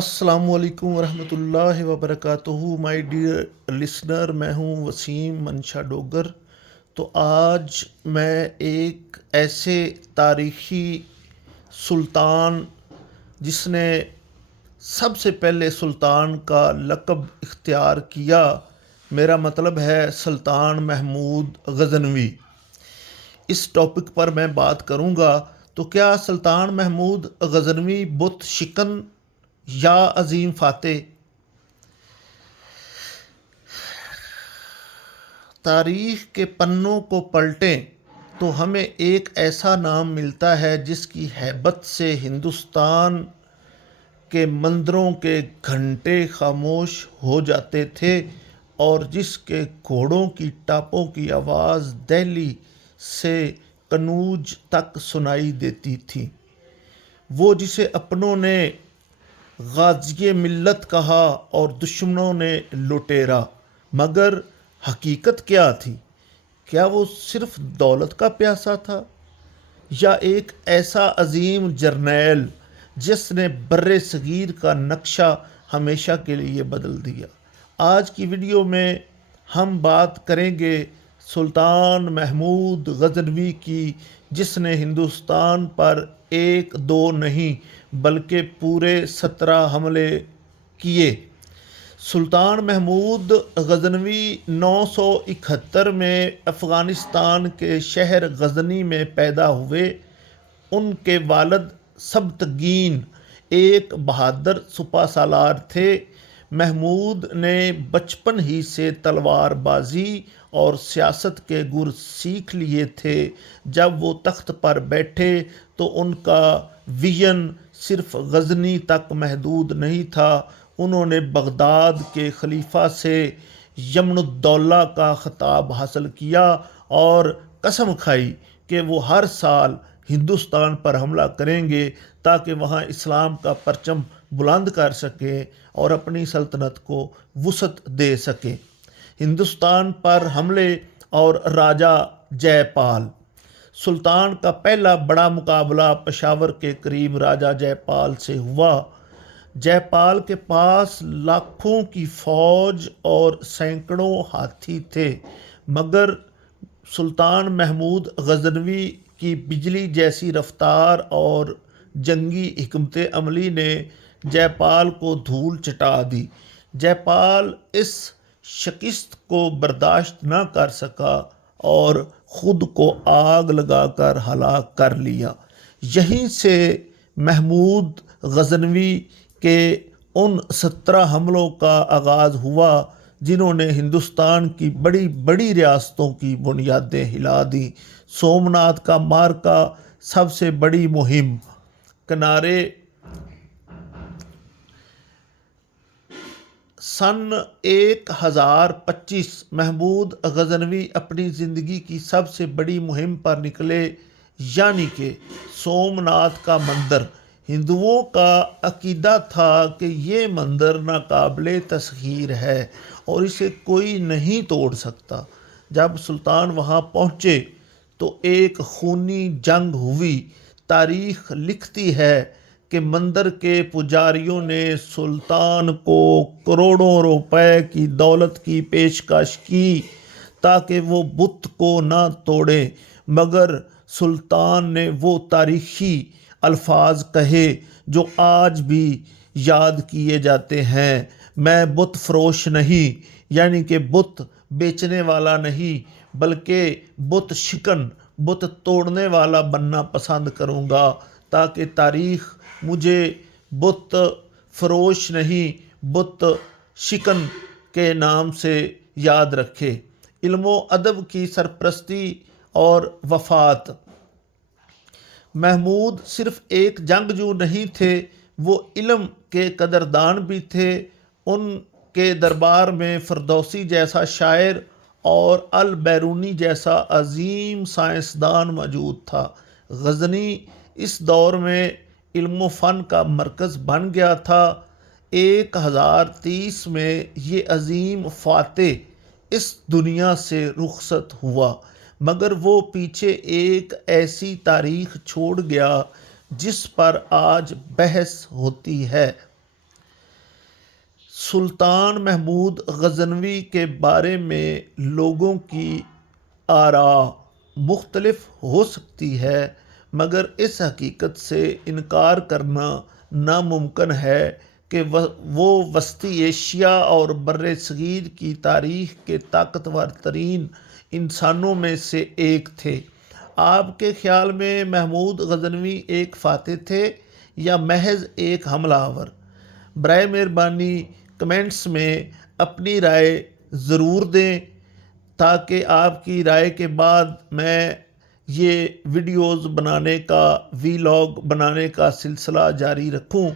السلام علیکم ورحمۃ اللہ وبرکاتہ مائی ڈیئر لسنر، میں ہوں وسیم منشا ڈوگر۔ تو آج میں ایک ایسے تاریخی سلطان جس نے سب سے پہلے سلطان کا لقب اختیار کیا، میرا مطلب ہے سلطان محمود غزنوی، اس ٹاپک پر میں بات کروں گا۔ تو کیا سلطان محمود غزنوی بت شکن یا عظیم فاتح؟ تاریخ کے پنوں کو پلٹیں تو ہمیں ایک ایسا نام ملتا ہے جس کی ہیبت سے ہندوستان کے مندروں کے گھنٹے خاموش ہو جاتے تھے اور جس کے گھوڑوں کی ٹاپوں کی آواز دہلی سے کنوج تک سنائی دیتی تھی۔ وہ جسے اپنوں نے غازی ملت کہا اور دشمنوں نے لٹیرا، مگر حقیقت کیا تھی؟ کیا وہ صرف دولت کا پیاسا تھا یا ایک ایسا عظیم جرنیل جس نے بر صغیر کا نقشہ ہمیشہ کے لیے بدل دیا؟ آج کی ویڈیو میں ہم بات کریں گے سلطان محمود غزنوی کی، جس نے ہندوستان پر ایک دو نہیں بلکہ پورے 17 حملے کیے۔ سلطان محمود غزنوی 971 میں افغانستان کے شہر غزنی میں پیدا ہوئے۔ ان کے والد سبتگین ایک بہادر سپہ سالار تھے۔ محمود نے بچپن ہی سے تلوار بازی اور سیاست کے گر سیکھ لیے تھے۔ جب وہ تخت پر بیٹھے تو ان کا ویژن صرف غزنی تک محدود نہیں تھا۔ انہوں نے بغداد کے خلیفہ سے یمن الدولہ کا خطاب حاصل کیا اور قسم کھائی کہ وہ ہر سال ہندوستان پر حملہ کریں گے تاکہ وہاں اسلام کا پرچم بلند کر سکیں اور اپنی سلطنت کو وسعت دے سکیں۔ ہندوستان پر حملے اور راجہ جے پال۔ سلطان کا پہلا بڑا مقابلہ پشاور کے قریب راجہ جے پال سے ہوا۔ جے پال کے پاس لاکھوں کی فوج اور سینکڑوں ہاتھی تھے، مگر سلطان محمود غزنوی کی بجلی جیسی رفتار اور جنگی حکمت عملی نے جے پال کو دھول چٹا دی۔ جے پال اس شکست کو برداشت نہ کر سکا اور خود کو آگ لگا کر ہلاک کر لیا۔ یہیں سے محمود غزنوی کے ان 17 حملوں کا آغاز ہوا جنہوں نے ہندوستان کی بڑی بڑی ریاستوں کی بنیادیں ہلا دیں۔ سومناتھ کا معرکہ سب سے بڑی مہم۔ کنارے سن 1025 محمود غزنوی اپنی زندگی کی سب سے بڑی مہم پر نکلے، یعنی کہ سومناتھ کا مندر۔ ہندوؤں کا عقیدہ تھا کہ یہ مندر ناقابل تسخیر ہے اور اسے کوئی نہیں توڑ سکتا۔ جب سلطان وہاں پہنچے تو ایک خونی جنگ ہوئی۔ تاریخ لکھتی ہے کہ مندر کے پجاریوں نے سلطان کو کروڑوں روپے کی دولت کی پیشکش کی تاکہ وہ بت کو نہ توڑے، مگر سلطان نے وہ تاریخی الفاظ کہے جو آج بھی یاد کیے جاتے ہیں: میں بت فروش نہیں، یعنی کہ بت بیچنے والا نہیں بلکہ بت شکن، بت توڑنے والا بننا پسند کروں گا تاکہ تاریخ مجھے بت فروش نہیں بت شکن کے نام سے یاد رکھے۔ علم و ادب کی سرپرستی اور وفات۔ محمود صرف ایک جنگجو نہیں تھے، وہ علم کے قدردان بھی تھے۔ ان کے دربار میں فردوسی جیسا شاعر اور البیرونی جیسا عظیم سائنسدان موجود تھا۔ غزنی اس دور میں علم و فن کا مرکز بن گیا تھا۔ 1030 میں یہ عظیم فاتح اس دنیا سے رخصت ہوا، مگر وہ پیچھے ایک ایسی تاریخ چھوڑ گیا جس پر آج بحث ہوتی ہے۔ سلطان محمود غزنوی کے بارے میں لوگوں کی آراء مختلف ہو سکتی ہے، مگر اس حقیقت سے انکار کرنا ناممکن ہے کہ وہ وسطی ایشیا اور بر صغیر کی تاریخ کے طاقتور ترین انسانوں میں سے ایک تھے۔ آپ کے خیال میں محمود غزنوی ایک فاتح تھے یا محض ایک حملہ آور؟ برائے مہربانی کمنٹس میں اپنی رائے ضرور دیں تاکہ آپ کی رائے کے بعد میں یہ ویڈیوز بنانے کا ویلاگ بنانے کا سلسلہ جاری رکھوں۔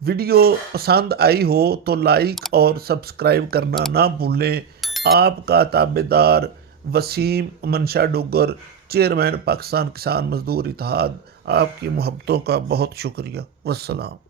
ویڈیو پسند آئی ہو تو لائک اور سبسکرائب کرنا نہ بھولیں۔ آپ کا تابعدار وسیم منشا ڈوگر، چیئرمین پاکستان کسان مزدور اتحاد، آپ کی محبتوں کا بہت شکریہ۔ والسلام۔